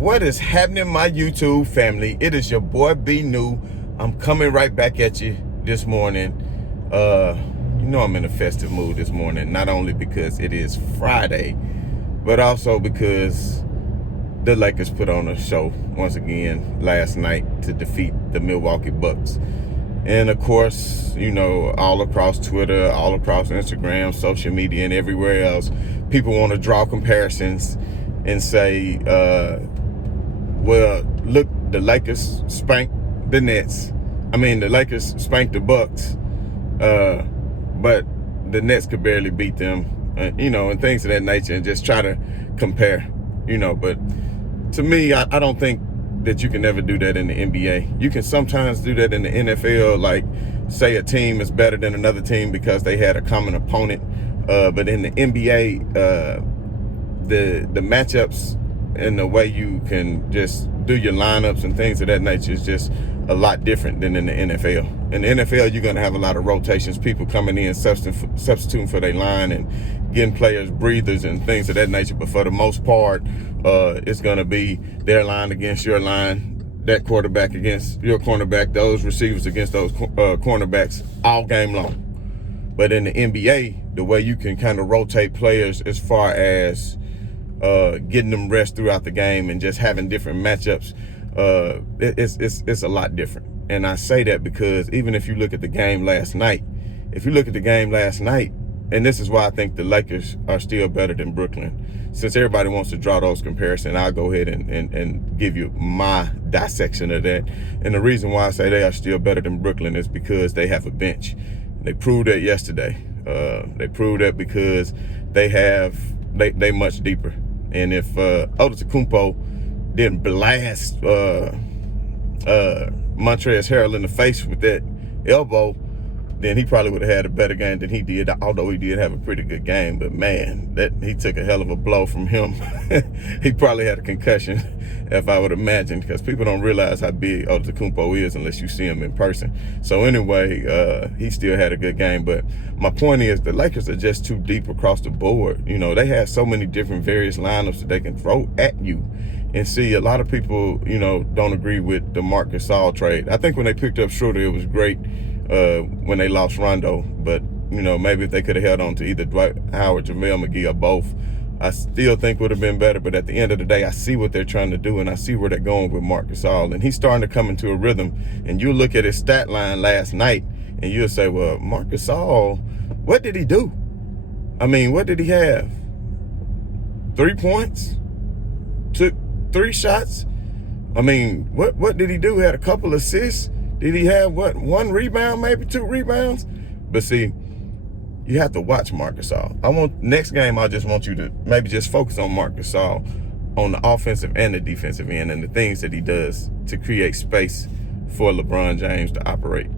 What is happening, my YouTube family? It is your boy B New. I'm coming right back at you this morning. I'm in a festive mood this morning, not only because it is Friday, but also because the Lakers put on a show once again last night to defeat the Milwaukee Bucks. And of course, all across Twitter, all across Instagram, social media, and everywhere else, people want to draw comparisons and say, well, look, the Lakers spanked the Nets. The Lakers spanked the Bucks, but the Nets could barely beat them, and things of that nature, and just try to compare, But to me, I don't think that you can never do that in the NBA. You can sometimes do that in the NFL, like say a team is better than another team because they had a common opponent. But in the NBA, the matchups and the way you can just do your lineups and things of that nature is just a lot different than in the NFL. In the NFL, you're going to have a lot of rotations, people coming in, substituting for their line and getting players breathers and things of that nature. But for the most part, it's going to be their line against your line, that quarterback against your cornerback, those receivers against those cornerbacks all game long. But in the NBA, the way you can kind of rotate players as far as getting them rest throughout the game and just having different matchups, it's a lot different. And I say that because even if you look at the game last night, and this is why I think the Lakers are still better than Brooklyn. Since everybody wants to draw those comparisons, I'll go ahead and give you my dissection of that. And the reason why I say they are still better than Brooklyn is because they have a bench. They proved that yesterday. They proved that because they much deeper. And if Antetokounmpo didn't blast Montrezl Harrell in the face with that elbow, then he probably would have had a better game than he did, although he did have a pretty good game. But man, he took a hell of a blow from him. He probably had a concussion, if I would imagine, because people don't realize how big Antetokounmpo is unless you see him in person. So anyway, he still had a good game. But my point is the Lakers are just too deep across the board. They have so many different various lineups that they can throw at you. And see, a lot of people, don't agree with the Marc Gasol trade. I think when they picked up Schroeder, it was great. When they lost Rondo, but maybe if they could have held on to either Dwight Howard, JaVale McGee, or both, I still think would have been better. But at the end of the day, I see what they're trying to do, and I see where they're going with Marc Gasol, and he's starting to come into a rhythm. And you look at his stat line last night, and you'll say, well, Marc Gasol, what did he do? What did he have? 3 points? Took 3 shots? What did he do? He had a couple assists. Did he have, 1 rebound, maybe 2 rebounds? But see, you have to watch Marc Gasol. Next game, I just want you to maybe just focus on Marc Gasol on the offensive and the defensive end and the things that he does to create space for LeBron James to operate.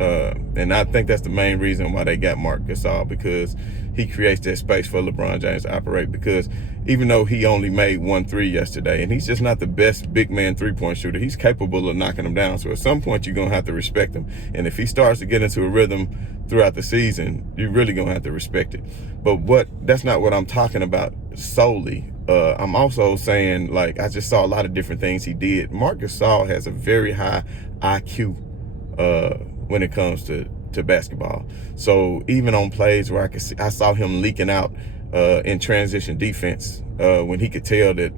And I think that's the main reason why they got Marc Gasol, because he creates that space for LeBron James to operate. Because even though he only made 1 3 yesterday, and he's just not the best big man 3-point shooter, he's capable of knocking them down. So at some point, you're going to have to respect him. And if he starts to get into a rhythm throughout the season, you're really going to have to respect it. But that's not what I'm talking about solely. I'm also saying, I just saw a lot of different things he did. Marc Gasol has a very high IQ when it comes to basketball. So even on plays where I saw him leaking out in transition defense when he could tell that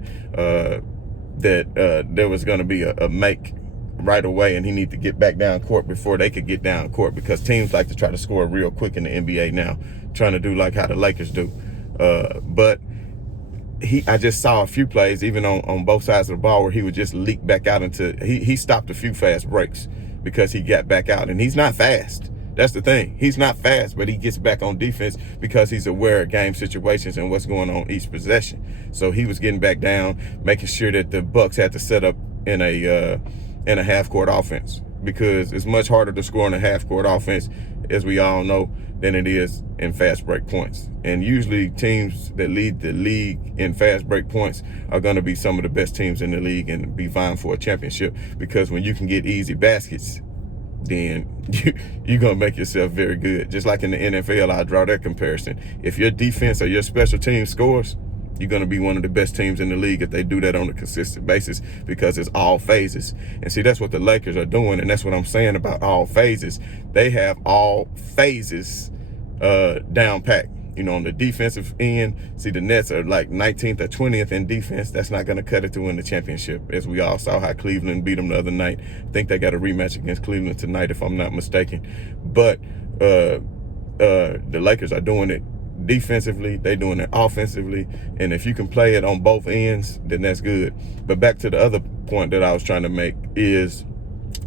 there was going to be a make right away, and he needed to get back down court before they could get down court, because teams like to try to score real quick in the NBA now, trying to do like how the Lakers do. But I just saw a few plays, even on both sides of the ball, where he would just leak back out into, he stopped a few fast breaks because he got back out. And he's not fast. That's the thing. He's not fast, but he gets back on defense because he's aware of game situations and what's going on each possession. So he was getting back down, making sure that the Bucks had to set up in a half-court offense, because it's much harder to score in a half-court offense, as we all know, than it is in fast break points. And usually teams that lead the league in fast break points are going to be some of the best teams in the league and be vying for a championship, because when you can get easy baskets, then you're going to make yourself very good. Just like in the NFL, I draw that comparison. If your defense or your special team scores, You're going to be one of the best teams in the league if they do that on a consistent basis, because it's all phases. And see, that's what the Lakers are doing, and that's what I'm saying about all phases. They have all phases down packed. You know, on the defensive end, see, the Nets are like 19th or 20th in defense. That's not going to cut it to win the championship, as we all saw how Cleveland beat them the other night. I think they got a rematch against Cleveland tonight, if I'm not mistaken. But the Lakers are doing it defensively, they're doing it offensively, and if you can play it on both ends, then that's good. But back to the other point that I was trying to make is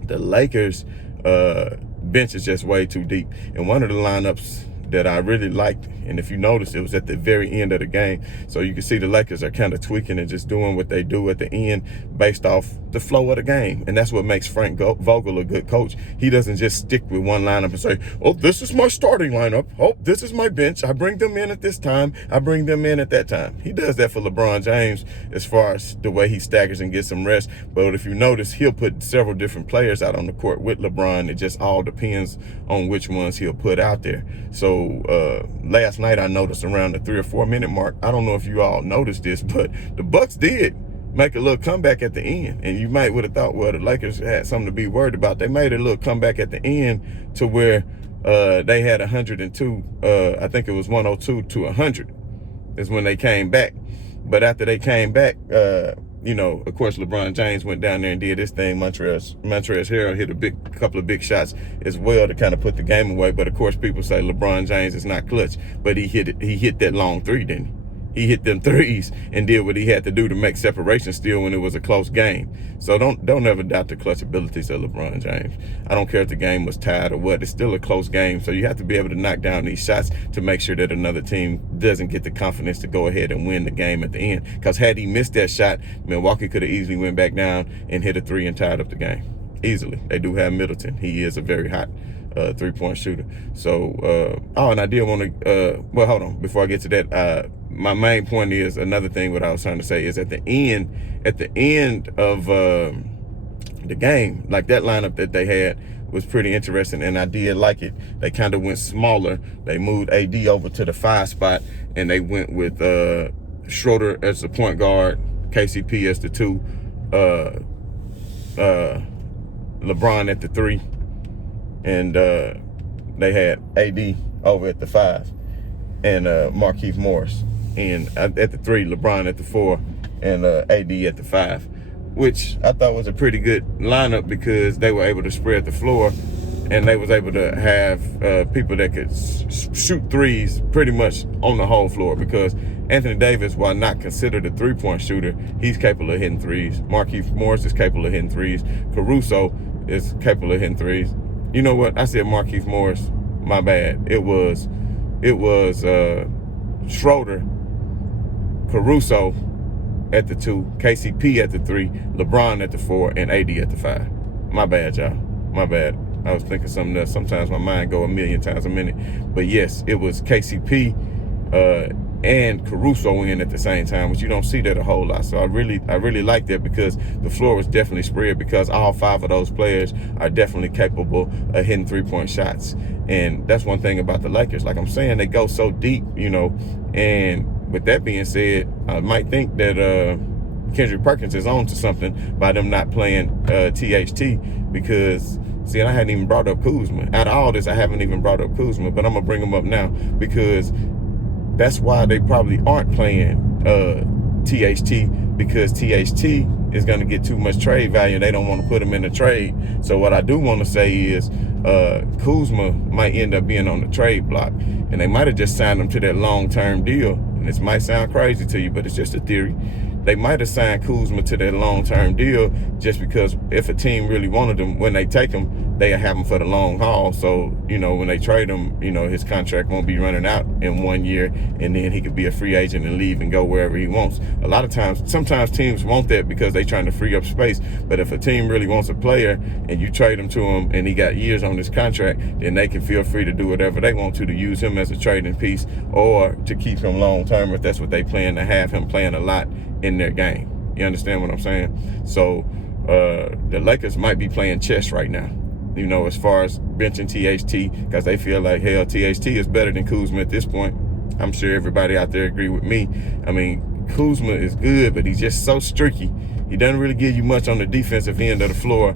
the Lakers bench is just way too deep. And one of the lineups that I really liked, and if you notice, it was at the very end of the game. So you can see the Lakers are kind of tweaking and just doing what they do at the end based off the flow of the game. And that's what makes Frank Vogel a good coach. He doesn't just stick with one lineup and say, oh, this is my starting lineup. Oh, this is my bench. I bring them in at this time. I bring them in at that time. He does that for LeBron James as far as the way he staggers and gets some rest. But if you notice, he'll put several different players out on the court with LeBron. It just all depends on which ones he'll put out there. So last night I noticed around the 3 or 4 minute mark, I don't know if you all noticed this, but the Bucks did make a little comeback at the end. And you might would have thought, well, the Lakers had something to be worried about. They made a little comeback at the end to where they had 102, I think it was 102 to 100 is when they came back. But after they came back, you know, of course, LeBron James went down there and did his thing. Montrezl Harrell hit a couple of big shots as well to kind of put the game away. But of course, people say LeBron James is not clutch, but he hit that long three, didn't he? He hit them threes and did what he had to do to make separation still when it was a close game. So don't ever doubt the clutch abilities of LeBron James. I don't care if the game was tied or what. It's still a close game. So you have to be able to knock down these shots to make sure that another team doesn't get the confidence to go ahead and win the game at the end. Because had he missed that shot, Milwaukee could have easily went back down and hit a three and tied up the game. Easily. They do have Middleton. He is a very hot three-point shooter. So, and I did want to, well, hold on. Before I get to that, my main point is another thing. What I was trying to say is at the end of the game, like that lineup that they had was pretty interesting, and I did like it. They kind of went smaller. They moved AD over to the 5 spot, and they went with Schroeder as the point guard, KCP as the 2, LeBron at the 3, and they had AD over at the 5, and Markieff Morris. And at the 3, LeBron at the 4, and AD at the 5, which I thought was a pretty good lineup because they were able to spread the floor, and they was able to have people that could shoot threes pretty much on the whole floor, because Anthony Davis, while not considered a three-point shooter, he's capable of hitting threes. Markieff Morris is capable of hitting threes. Caruso is capable of hitting threes. You know what? I said Markieff Morris. My bad. It was Schroeder, Caruso at the 2, KCP at the 3, LeBron at the 4, and AD at the 5. My bad, y'all. My bad. I was thinking something else. Sometimes my mind go a million times a minute. But yes, it was KCP and Caruso in at the same time, which you don't see that a whole lot. So I really like that, because the floor was definitely spread, because all 5 of those players are definitely capable of hitting three-point shots. And that's one thing about the Lakers. Like I'm saying, they go so deep, you know. And with that being said, I might think that Kendrick Perkins is on to something by them not playing THT, because, see, I hadn't even brought up Kuzma. Out of all this, I haven't even brought up Kuzma, but I'm going to bring him up now, because that's why they probably aren't playing THT, because THT is going to get too much trade value, and they don't want to put him in a trade. So what I do want to say is Kuzma might end up being on the trade block, and they might have just signed him to that long-term deal. And this might sound crazy to you, but it's just a theory. They might have signed Kuzma to that long-term deal just because if a team really wanted him, when they take him, they have him for the long haul. So, you know, when they trade him, you know, his contract won't be running out in 1 year, and then he could be a free agent and leave and go wherever he wants. A lot of times, sometimes teams want that because they're trying to free up space. But if a team really wants a player and you trade him to him and he got years on his contract, then they can feel free to do whatever they want to use him as a trading piece, or to keep him long-term if that's what they plan to have him playing a lot in their game. You understand what I'm saying? So the Lakers might be playing chess right now, you know, as far as benching THT, because they feel like, hell, THT is better than Kuzma at this point. I'm sure everybody out there agree with me. I mean, Kuzma is good, but he's just so streaky. He doesn't really give you much on the defensive end of the floor,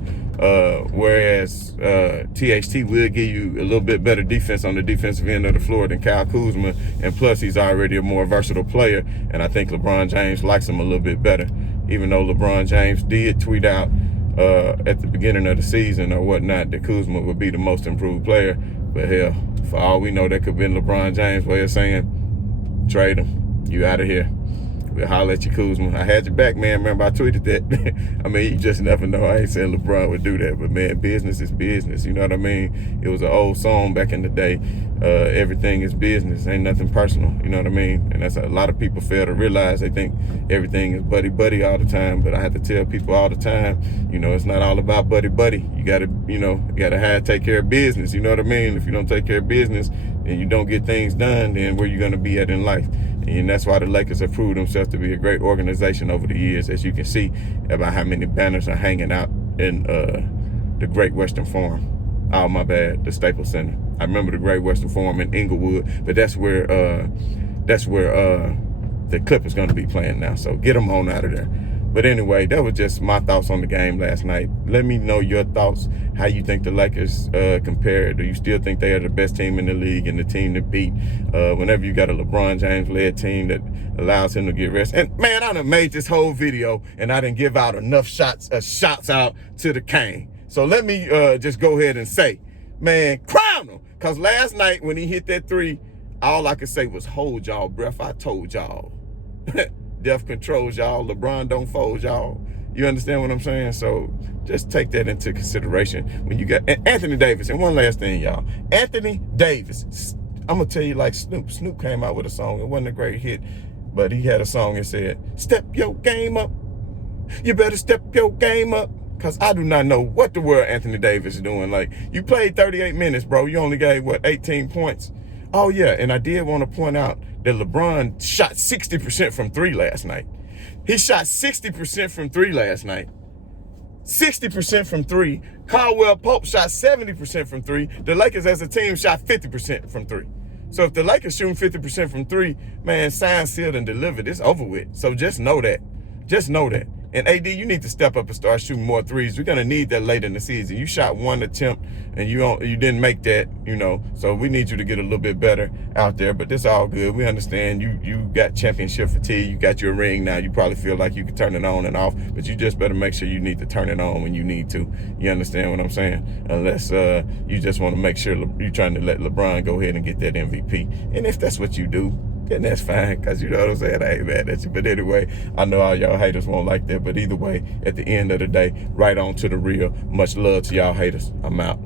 whereas THT will give you a little bit better defense on the defensive end of the floor than Kyle Kuzma, and plus he's already a more versatile player, and I think LeBron James likes him a little bit better, even though LeBron James did tweet out at the beginning of the season or whatnot that Kuzma would be the most improved player. But hell, for all we know, that could have been LeBron James' way of saying, trade him, you out of here. We'll holler at you, Kuzma. I had your back, man. Remember, I tweeted that. I mean, you just never know. I ain't saying LeBron would do that, but man, business is business. You know what I mean? It was an old song back in the day. Everything is business. Ain't nothing personal. You know what I mean? And that's a lot of people fail to realize. They think everything is buddy all the time. But I have to tell people all the time, you know, it's not all about buddy. You gotta, take care of business. You know what I mean? If you don't take care of business and you don't get things done, then where you gonna be at in life? And that's why the Lakers have proved themselves to be a great organization over the years, as you can see about how many banners are hanging out in the Great Western Forum. Oh, my bad, the Staples Center. I remember the Great Western Forum in Inglewood, but that's where the Clippers going to be playing now. So get them on out of there. But anyway, that was just my thoughts on the game last night. Let me know your thoughts, how you think the Lakers compare. Do you still think they are the best team in the league and the team to beat whenever you got a LeBron James-led team that allows him to get rest? And, man, I done made this whole video, and I didn't give out enough shots out to the Kane. So let me just go ahead and say, man, crown him. Because last night when he hit that three, all I could say was, hold y'all breath. I told y'all. Death controls y'all. LeBron don't fold y'all. You understand what I'm saying? So just take that into consideration when you got Anthony Davis. And one last thing, y'all. Anthony Davis. I'm going to tell you like Snoop. Snoop came out with a song. It wasn't a great hit, but he had a song that said, step your game up. You better step your game up. Because I do not know what the world Anthony Davis is doing. Like, you played 38 minutes, bro. You only gave, 18 points? Oh, yeah, and I did want to point out that LeBron shot 60% from three last night. He shot 60% from three last night. 60% from three. Caldwell Pope shot 70% from three. The Lakers as a team shot 50% from three. So if the Lakers shooting 50% from three, man, signed, sealed, and delivered. It's over with. So just know that. Just know that. And AD, you need to step up and start shooting more threes. We're gonna need that late in the season. You shot one attempt and you didn't make that, So we need you to get a little bit better out there. But this all good. We understand you got championship fatigue. You got your ring now. You probably feel like you can turn it on and off, but you just better make sure you need to turn it on when you need to. You understand what I'm saying? Unless you just want to make sure you're trying to let LeBron go ahead and get that MVP. And if that's what you do, and that's fine, because you know what I'm saying? I ain't mad at you. But anyway, I know all y'all haters won't like that. But either way, at the end of the day, right on to the real. Much love to y'all haters. I'm out.